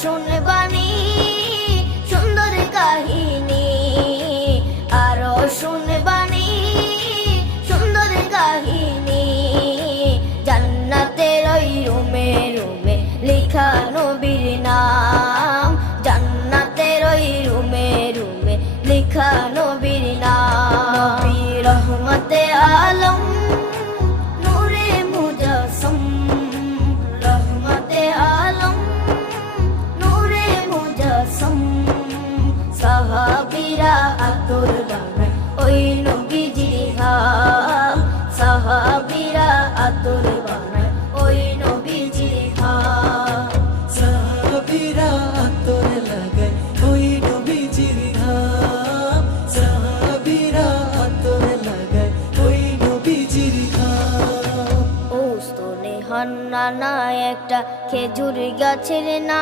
শুনবানি সুন্দর কাহিনী, আরো শুনবানি সুন্দর কাহিনী। জান্নাতের ওই রুমে রুমে লেখা নবীর নাম, জান্নাতের ওই রুমে রুমে লেখা নবীর নাম। নবী রহমতে আলম নূরে মুজাসসম, রহমতে আলম নূরে মুজাসসম। সাহাবীরা আতর বানায় ওই নবীজির ঘাম, সাহাবীরা আতর বানায় ওই নবীজির ঘাম। সাহাবীরা আতর লাগায় ওই নবীজির ঘাম, সাহাবীরা আতর লাগায় ওই নবীজির ঘাম। ও স্তনে হান্নানা একটা খেজুর গাছের নাম।